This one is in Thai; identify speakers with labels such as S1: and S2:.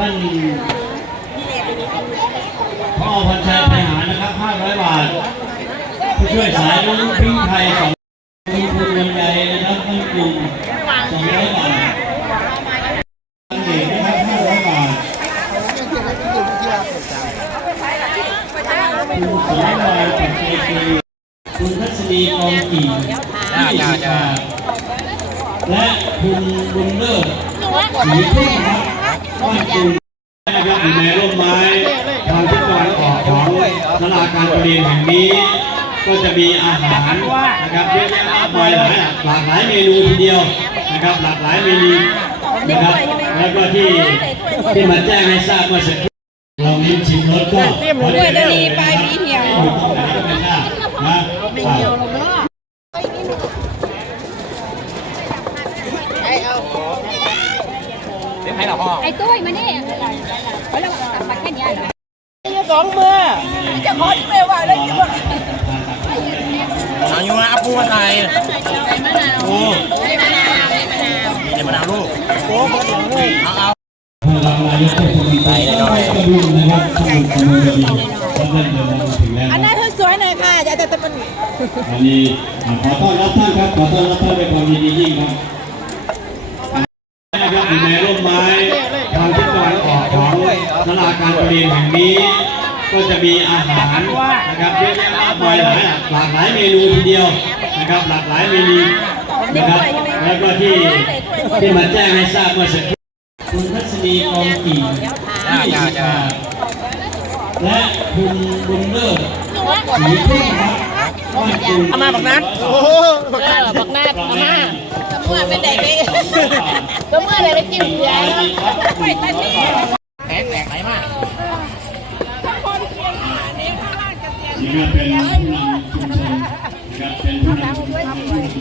S1: ท่านพ่อพันชัยไปหานะครับ 500 บาท ผู้ช่วยสายน้องพิงไทยสองคุณคุณลำไยนะครับท่านกลุ่ม200 บาทท่านเอกนะครับ500 บาทคุณสอนลอยปัจเจกีคุณทัศนีกองกิ่งยี่สิบาและคุณบุญเลิศสีพึ่งครับ บ้านคุณนะครับอยู่ในร่มไม้ทางทิศตะวันออกของสลาการประเรียนแห่งนี้ ก็จะมีอาหารนะครับเยอะแยะมากมายหลายหลากหลายเมนูทีเดียวนะครับ หลากหลายเมนูนะครับแล้วก็ที่ที่มาแจ้งให้ทราบเมื่อสักครู่เราลิ้มชิมรสก็
S2: ด้วยดลีปลายมีเหี่ยว
S1: นก็ไม่ทราบนะอ่า ให้เราพ่อ
S3: ไอ้ตุ้ยมานี่เขาเรียกว่าตัดมาแค่เนี้ยเหรอ
S2: สองมือจะขอที่ไม่ว่าเลยจะบอก
S4: เอาอยู่นะเอาปูมาใส่ปูเดี๋ยวมะนาวลูกเอาเอา
S1: ทางรองนายกเทศมะนะครับท่านกำลังจะมีท่านเดินทางมาถึงแล้ว
S2: อันนั้นเธอสวยหน่อยค่ะอย่าแต่ต่มัน
S1: วันนี้ขอต้อนรับท่านครับขอต้อนรับท่านเป็นความยินดียิ่งครับอยู่ในร่มไม้ทางทิศตะวันออกของสลาการประเรียนแห่งนี้ ก็จะมีอาหารนะครับเยอะแยะมากมายหลายหลากหลายเมนูทีเดียวนะครับหลากหลายเมนูนะครับแล้วก็ที่ที่มาแจ้งให้ทราบเมื่อสักครู่คุณทัศนีกองกิ่งยี่สิบบาทและคุณบุญเลิศสีพึ่งครับบ้านคุณ
S4: เอามาบอกนะ
S2: เออบักหน้าบักหน้าบักหน้าสมมติเป็นเด็กเองสมมติอะไรไปจิ้มยาไปตันนี่
S4: แตกแต นี่ก็เป็นผู้นำชุมชน
S1: นะครับเป็นผู้นำชุมช